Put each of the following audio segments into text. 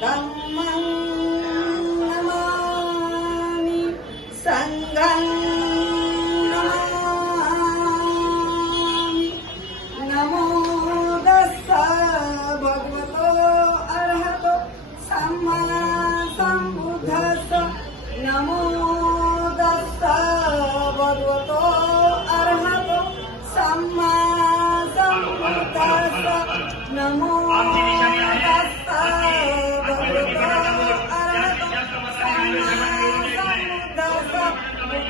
धम्मं नमामि सङ्घं नमामि नमो दस्स भगवतो अर्हतो सम्मा सम्बुद्धस्स नमो दस्स भगवतो अर्हतो सम्मा सम्बुद्धस्स नमो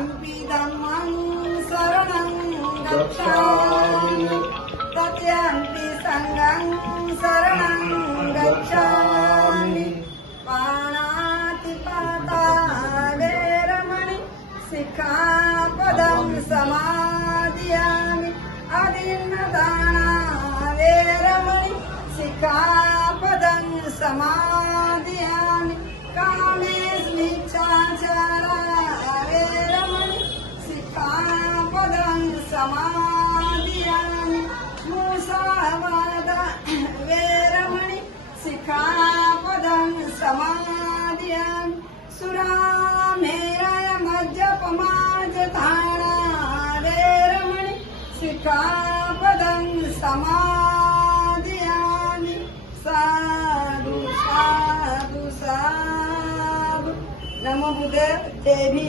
तृतीयम्पि धम्मं शरणं गच्छामि। तृतीयम्पि सङ्घं शरणं गच्छामि पाणातिपाता वेरमणि शिखापदं समादियामि। अदिन्नदाना वेरमणि शिखापदं शिखापदं समादियामि साधु साधु साधु। नमो बुद्ध देवी